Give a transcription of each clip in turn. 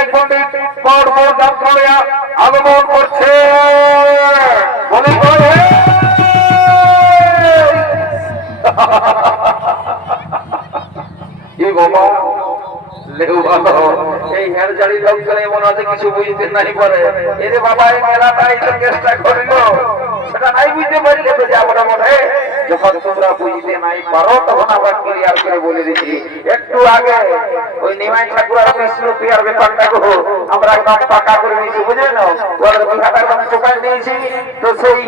বিধায়ক পণ্ডিত বড় বড় যাত্রা আগমন করছে বলে কি বাবা লেউ ভালো এই হেরজারি লোকজনে মনে হচ্ছে কিছু বুঝতে নাই পারে এরে বাবা এই মেলাটাই তো চেষ্টা করিল সেটা নাই বুঝতে পারলে তো যাবো না মনে যখন তোমরা বুঝতে নাই পারো তখন আবার ক্লিয়ার করে বলে দিচ্ছি একটু আগে ওই নিমাই ঠাকুর আর বিষ্ণু প্রিয়ার ব্যাপারটা আমরা একদম পাকা করে নিয়েছি বুঝলে না ওদের বিঘাটা একদম চোখাই দিয়েছি তো সেই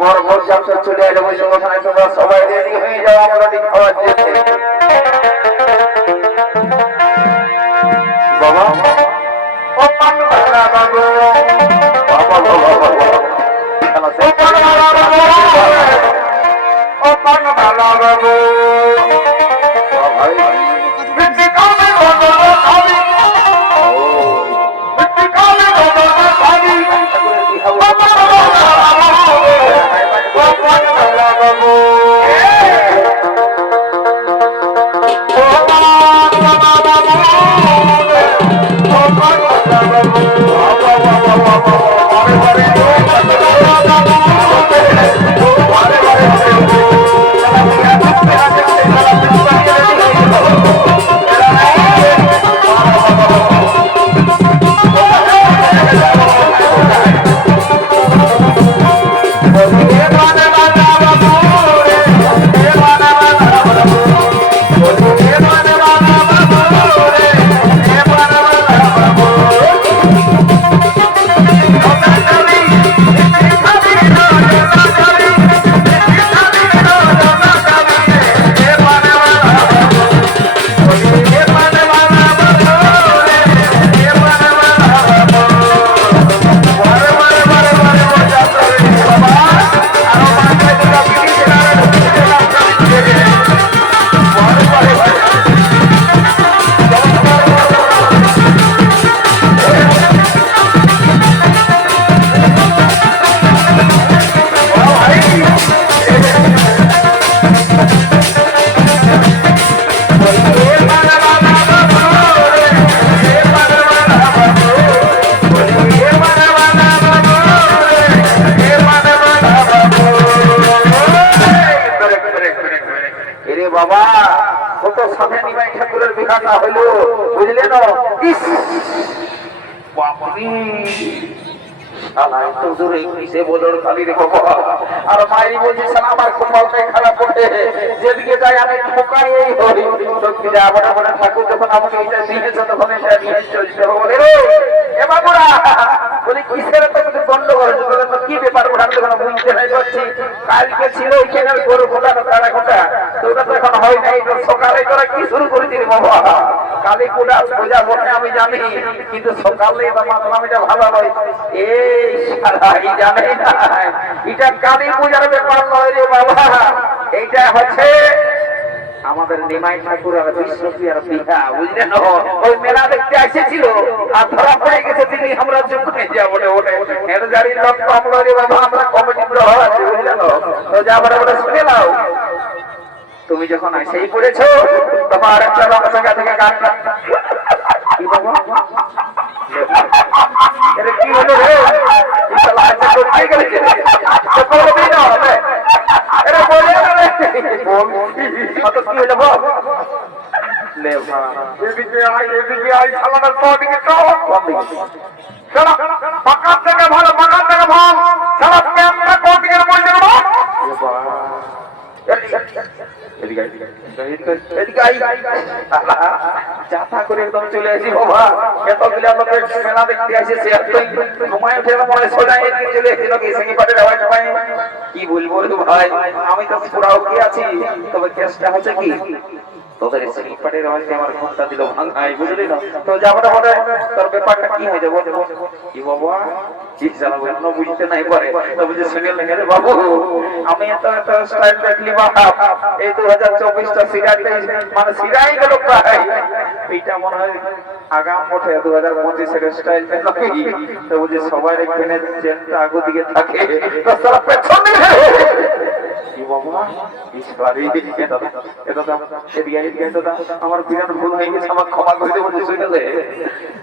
বড় বড় যাত্রা চলে আসবে ওই ওখানে তোমরা সবাই রেডি হয়ে যাও আমরা খাওয়ার জন্য বাবা ও পান্ডা বাবু বাবা বাবা বাবা ও পান্ডা বাবু ও পান্ডা বাবু ভাই বিটি কামে বাবা আমি বিটি কামে বাবা আমি বাবা পান্ডা বাবু বাবা কত সাথে নিমাই ঠাকুরের বিঘাটা হইল বুঝলে না বাপরে আর মায়ের বলছে আমার কপালটাই খারাপ ওঠে যেদিকে যাই আমি ঠোকাই এই হই সত্যি ঠাকুর যখন আমাকে এটা দিয়েছে তখন এটা নিয়ে চলছে বলে এ বাবুরা বলি কিসের তো গন্ডগোল কি ব্যাপার ওখান থেকে বুঝতে নাই পারছি কালকে ছিল ওইখানে গরু খোটা তারা খোটা তো ওটা তো এখন হয় নাই সকালে তোরা কি শুরু করেছিলি বাবা কালী পূজা পূজা বটে আমি জানি কিন্তু সকালে মানলাম এটা ভালো নয় এই সারাই জানে না এটা কালী পূজার ব্যাপার নয় রে বাবা এইটা হচ্ছে আমাদের নিমাই ঠাকুর আর বিষ্ণুপ্রিয়ার বিঘা বুঝলেন ওই মেলা দেখতে এসেছিল আর ধরা পড়ে গেছে তিনি আমরা চুপ হয়ে যাবো ওটা হেরজারির লোক কম রে বাবা আমরা কমিটি গ্রহ আছে বুঝলেন তো যাবার ওটা শুনে নাও তুমি যখন এসেই পড়েছো তোমার একটা রংসঙ্গা থেকে গান কি বাবা এটা কি হলো রে করতে গেলে তো করবি না এটা বলে কি হলো বল লে ভাই এদিকে আই সালামের পর দিকে তো চলো পাকা থেকে ভালো পাকা থেকে ভালো চলো ক্যাম্পটা কোন দিকে বলতে বল চাপা করে একদম চলে আসি বাবা এতগুলো মেলা দেখতে আসে সে ঘুমায় উঠে মনে সোজা চলে এসেছিল কি পাটের আওয়াজ পাই কি বলবো ভাই আমি তো পুরাও কি আছি তবে চেষ্টা হচ্ছে কি তোদের সিপাটের আওয়াজ আমার ঘন্টা দিল ভাঙাই বুঝলি না তো যাবো বলে তোর ব্যাপারটা কি হয়ে যাবো কি বাবা কি জানাবো এখনো বুঝতে নাই পারে তবে যে শুনে লেগে রে বাবু আমি এত এত স্টাইল দেখলি বাবা এই 2024টা সিরাইতে মানে সিরাই গেল প্রায় এইটা মনে হয় আগাম ওঠে 2025 এর স্টাইল নাকি তো বুঝে সবার এখানে চেনটা আগো দিকে থাকে তো সারা পেছন দিকে কি বাবা ইসবারি দাদা দাদা এদিকে দাদা আমার বিরাট ভুল হয়ে গেছে আমার ক্ষমা করে দেবো শুনলে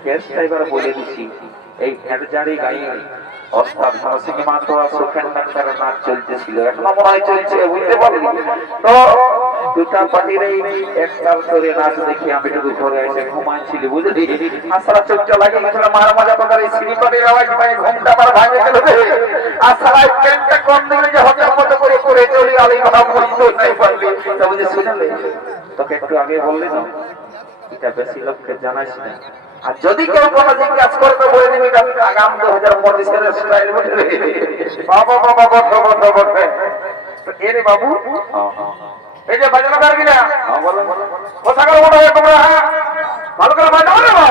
কেসটা এবার বলে দিচ্ছি এই হেডজারি গায়ে অস্তাদ ভারসিকে মাত্র সুখেন ডাক্তারের নাচ চলতেছিল এখনো মনে হয় চলছে বুঝতে পারলি তো দুটা পার্টির এই একটাল করে নাচ দেখি আমি একটু ঘরে এসে ঘুমাচ্ছিলি বুঝলি আসলা চোখটা লাগে গেছিল মার মজা পাতার এই সিনেমাটির আওয়াজ পাই ঘুমটা আমার ভাঙে গেল আসলা প্যান্টটা কোন দিকে যে হঠাৎ মতো করে করে চলি আলি ভাব বুঝতে নাই পারলি তো বুঝে শুনলে তোকে একটু আগে বললি না এটা বেশি লোককে জানাইস না আর যদি কেউ কোনো জিজ্ঞাসা করে তো বলে দিবি আগাম 2025 এর স্টাইল বটে বাবা বাবা বটে বটে বটে তো এরে বাবু এই যে বাজানো পারবি না বলো কথা করে বলো তোমরা ভালো করে বাজাও না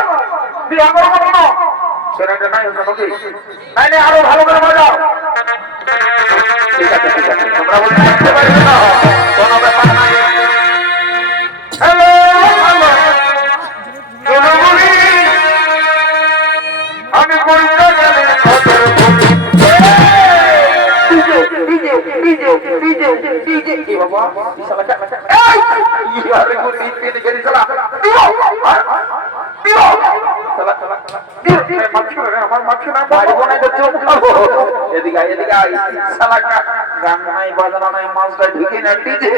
বিয়া করব না সেটা নাই হতো কি নাই নাই আরো ভালো করে বাজাও ঠিক আছে তোমরা বলতে পারবে না কোনো ব্যাপার নাই হ্যালো হ্যালো আমি বলতে গেলে কি বাবা বিশাল এই আরে গুলি তিন গেলি চলা দিও চলা চলা আমার মাছি না মারবো না তো চোখ খাবো এদিকে এদিকে শালা গান নাই বাজানো নাই মাছটা ঢুকে না ডিজে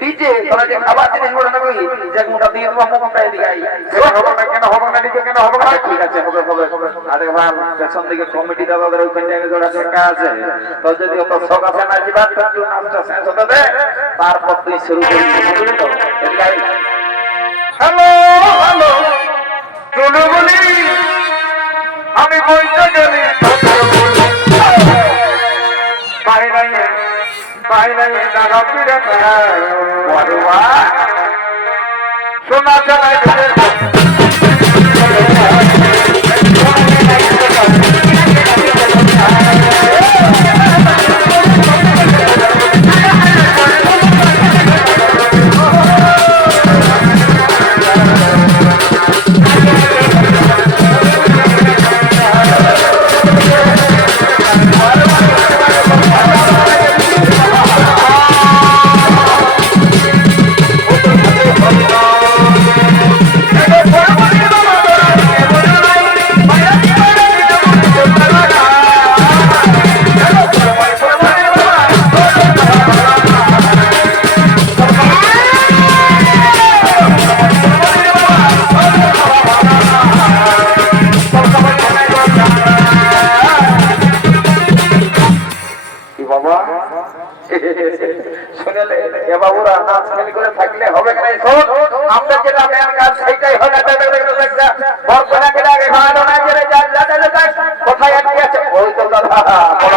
ডিজে তোরা যে খাবার জিনিস বলে না কই যে মোটা দিয়ে দেবো মোটা এদিকে হবে না কেন হবে না ডিজে কেন হবে না ঠিক আছে হবে হবে আরে ভাই পেছন দিকে কমিটি দাদাদের ওখানে জায়গা জোড়া শেখা আছে তো যদি অত শখ আছে না জিবা তো নাচটা শেষ হতে দে তারপর তুই শুরু করবি বুঝলি তো এদিকে হ্যালো হ্যালো চলো বলি আমি বলতে গেলে বাইরে দাদা ফিরে শোনা চালাই বাবুরা নাচ খেলি করে থাকলে হবে না আমরা যেটা মেন কাজ সেইটাই হয় না কোথায় আটকে আছে ওই তো দাদা বড়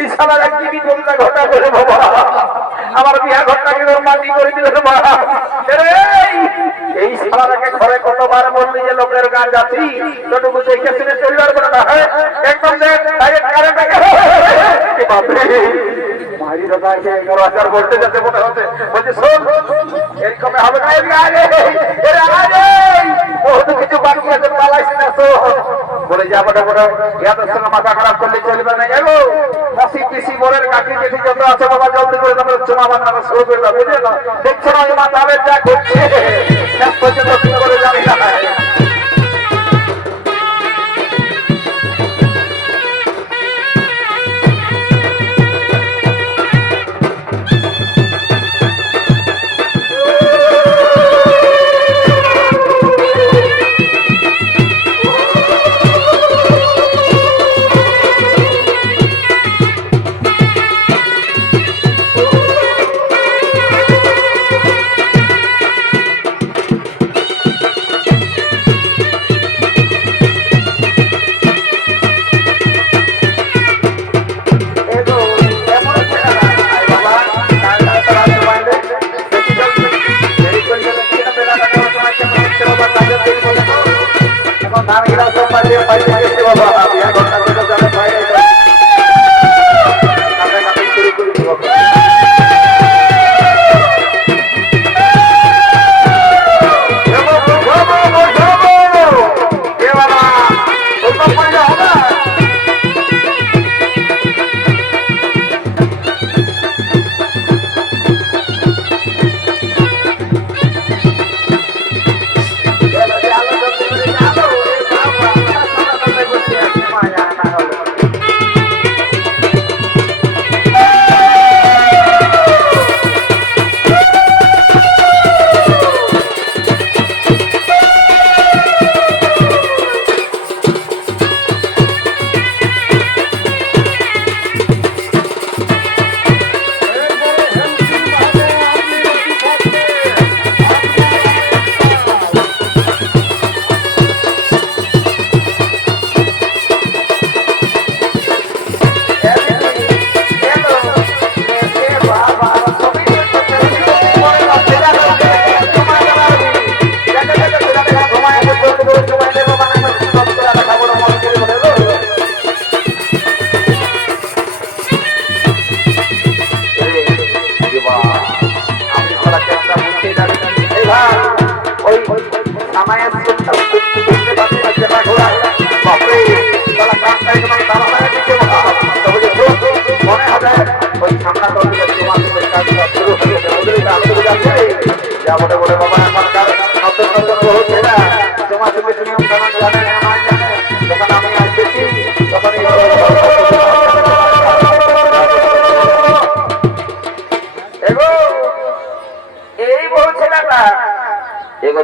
এই শালার একদিনই ঘটনা ঘটা করে বাবা আমার বিয়া ঘটনাকে মাটি করে দিল মা। এই শালাকে ঘরে কতবার বললি যে লোকের গান যাচ্ছি তটুকু দেখে শুনে চলবার করে না হয় একদম মারি দাদা 11,000 বলতে যাচ্ছে মনে হচ্ছে বলছে শোন এরকম হবে না বহুত কিছু বাকি আছে পালাইছি না বলে যাবো বড় ইয়াদের সঙ্গে মাথা খারাপ করলে চলবে না এগো মাসি পিসি বরের কাকি যেটি যত আছে বাবা জলদি করে তোমরা চুমা বান্না শুরু করে দাও বুঝলে না দেখছো না ওই মাতালের যা করছে শেষ পর্যন্ত কি করে জানি না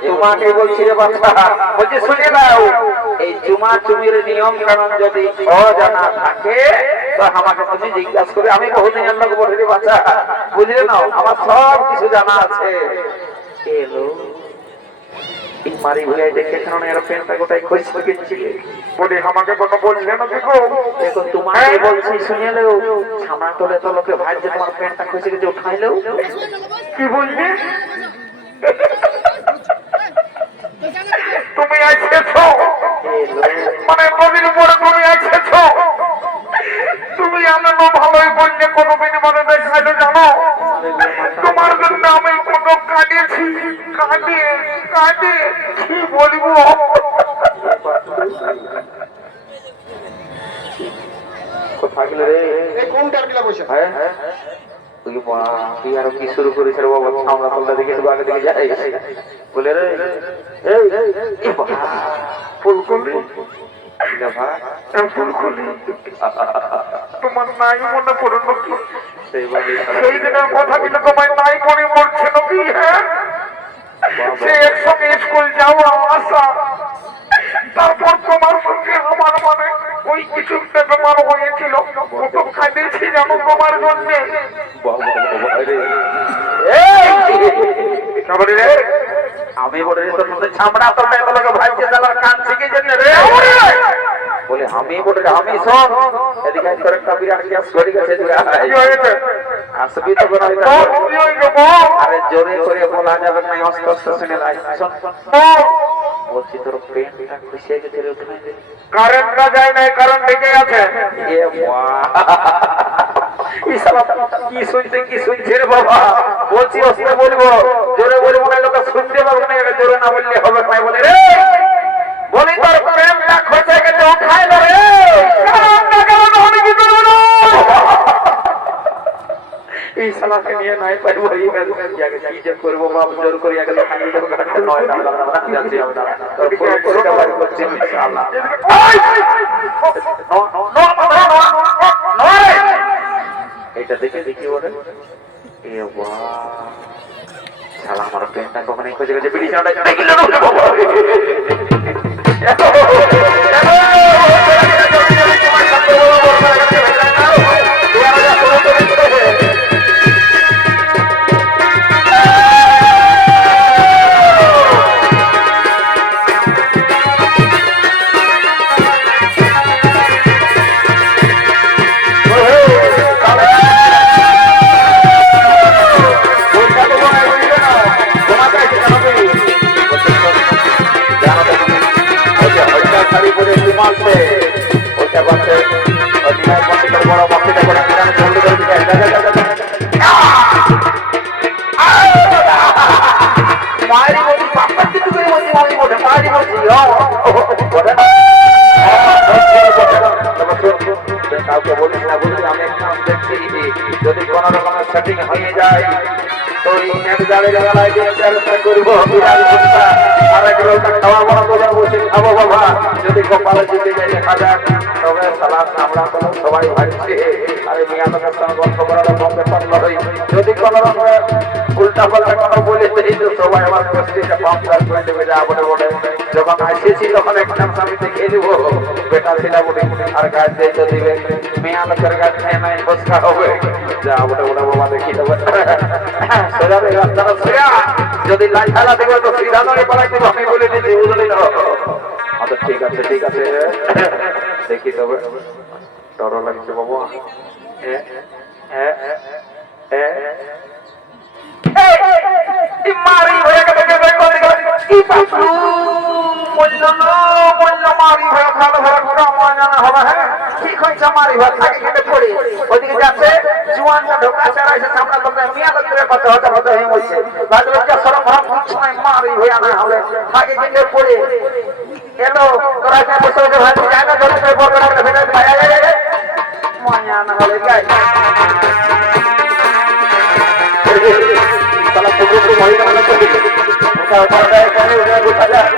তোমাকে বলছি রে বাচ্চা বলছি শুনে নাও এই চুমা চুমির নিয়ম কানুন যদি অজানা থাকে তো আমাকে তুমি জিজ্ঞাসা করে আমি বহুদিনের লোক বলি রে বাচ্চা বুঝলে নাও আমার সব কিছু জানা আছে এলো এই মারি ভুলে দেখে কেন এর পেনটা গোটাই খোঁজ গেছিলে বলে আমাকে কোনো বললে না দেখো দেখো তোমাকে বলছি শুনে নাও ছামড়া তোলে তো লোকে ভাই যে তোমার পেনটা খোঁজ গেছে উঠাইলো কি বলবে তুমি আসছো মানে নদীর উপরে তুমি আসছো তুমি আমি ভালোই বললে কোনো বিনিময়ে দেখাইলো জানো তোমার জন্য আমি কত কাঁদিয়েছি কাঁদে কাঁদে কি বলবো কোথায় গেলে রে এই কোনটার গেলা বসে হ্যাঁ হ্যাঁ তুই আরো কি শুরু করেছে রে বাবা আমরা তোলা দিকে একটু আগে দিকে যাই বলে রে এই ফুলকলি তোমার নাই মনে পড়ে নাকি সেই দিনের কথা কিন্তু তোমার নাই মনে পড়ছে নাকি হ্যাঁ সে একসঙ্গে স্কুল যাওয়া আসা তারপর তোমার সঙ্গে আমার মানে ওই কিছু ব্যাপার হয়েছিল কত খাইছি জানো তোমার জন্য আমি বলে ছামড়া তো ভাইছে কান থেকে জন্য রে বলে আমি বলে আমি শোন এদিকে তোর একটা বিরাট গ্যাস ঘড়ি গেছে আসবি তো কোনো আরে জোরে করে বলা যাবে না অস্ত অস্ত শুনে লাই শোন বলছি তোর পেনটা খুশি গেছে রে ওখানে কারেন্টটা যায় না কারণ ঢেকে আছে এ কি শুনছে রে বাবা বলছি অস্তে বলবো জোরে বলবো না লোক শুনতে পাবো না জোরে না বললে হবে না বলে রে বলি তোর প্রেমটা খসে গেছে উঠায় ধরে এই শালাকে নিয়ে নাই পারবো এই কি যে করবো বাপ জোর করে আগে খালি দেবো ঘাটে নয় না যাচ্ছি আমরা তোর পুরো করে দেওয়ার করছি ইনশাআল্লাহ এটা দেখে দেখি ওরে এ বাহ শালা আমার প্রেমটা কখনোই খসে গেছে বিড়ি চাঁদা চড়ে গেল বাবা যদি কোন রকমের সেটিং হয়ে যায় তো নেট জালে লাগাই দিয়ে চেষ্টা করবো আরেক লোক খাওয়া বড় করে বসে খাবো বাবা যদি কপালে জিতে যায় 1000 তবে সালাম আমরা তো সবাই ভাবছি আরে মিয়া লোকের সঙ্গে গল্প করার মধ্যে পড়ল হই যদি কোন রকমের উল্টা পাল্টা কথা বলে দেই তো সবাই আমার কষ্টিটা পাম্পলার করে দেবে যা বলে বলে যখন আসেছি তখন একদম আমি দেখে দিব বেটা ছেলে বলে আর গাছ দিয়ে তো দিবে মিয়া লোকের গাছ খায় নাই বসকা হবে যা বলে বলে বাবা দেখি দেবে সোজা রাস্তাটা সোজা যদি লাই খেলা দেবে তো সিধা নয় পালাই দিব আমি বলে দিচ্ছি বুঝলি না আচ্ছা ঠিক আছে দেখি তবে ডর লাগছে বাবা মারি হয়ে গেছে কি পাপলু মূল্য মারি হয়ে ভালো ভালো জানা হবে হ্যাঁ ঠিক হয়েছে মারি হয়ে থাকে কেটে পড়ে ওদিকে যাচ্ছে জুয়ানটা ঢোকা চারাইছে সামনে তোমরা মিয়া লোকের কথা হতে হয়ে বলছে লাগলো যে সরম ভরম সময় মারি হয়ে আনা হবে থাকে কেটে পড়ে এলো তোরা কে বসে বসে ভাই যায় না ধরে ধরে বড় করে ফেলে পায়া যায় মায়া না হলে যায় তাহলে পুরো পুরো মহিলা মানে করে ওটা ওটা করে ওটা গোটা যায়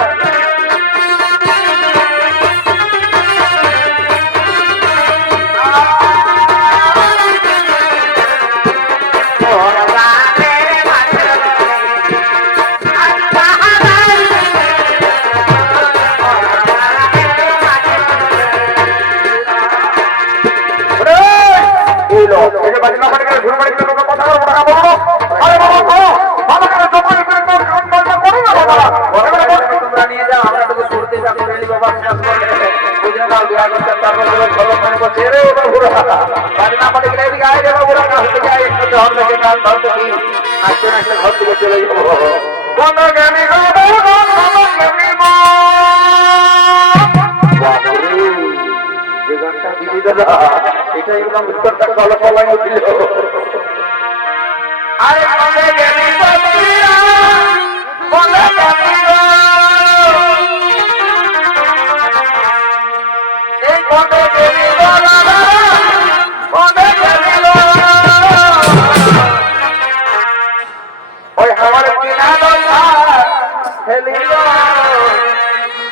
এটা একদম উত্তরটা কল কলাই উঠিল আরে ওই আমার কিনা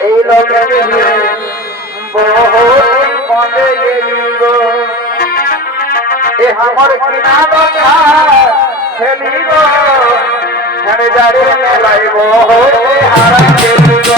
এই লোকে বহুত মনে গেলিব এ আমার কিনা কথা খেলিব হেনে যারে মেলাইব হারা গেলিব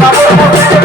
Vamos,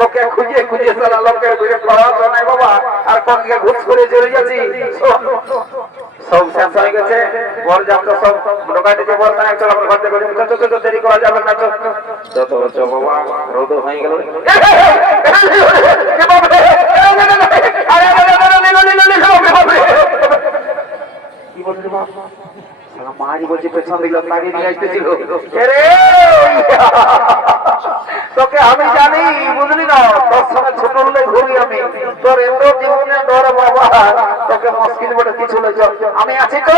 তোকে খুঁজে খুঁজে সারা লোকের ঘুরে পাওয়া তো নাই বাবা, আর কোনকে ঘুষ করে চলে যাচ্ছি। সব শেষ হয়ে গেছে, বর যাত্রা সব ঢোকা দিতে বলতে না, চল আমরা ঘর থেকে দেরি করা যাবে না, চল বাবা, রোদ হয়ে গেল। কি বললি মা? মারি বলছি পেছন দিল, তাড়িয়ে নিয়ে আসতেছিল। তোকে আমি জানি, বুঝলি না, তোর সঙ্গে ছোট হলে ঘুরি আমি, তোর এত জীবনে ডর বাবা, তোকে মুশকিল বলে কিছু নেই, আমি আছি তো।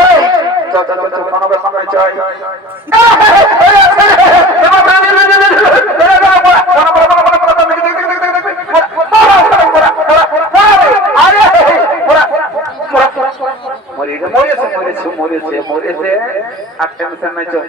মরেছে আর টেনশন নাই, চল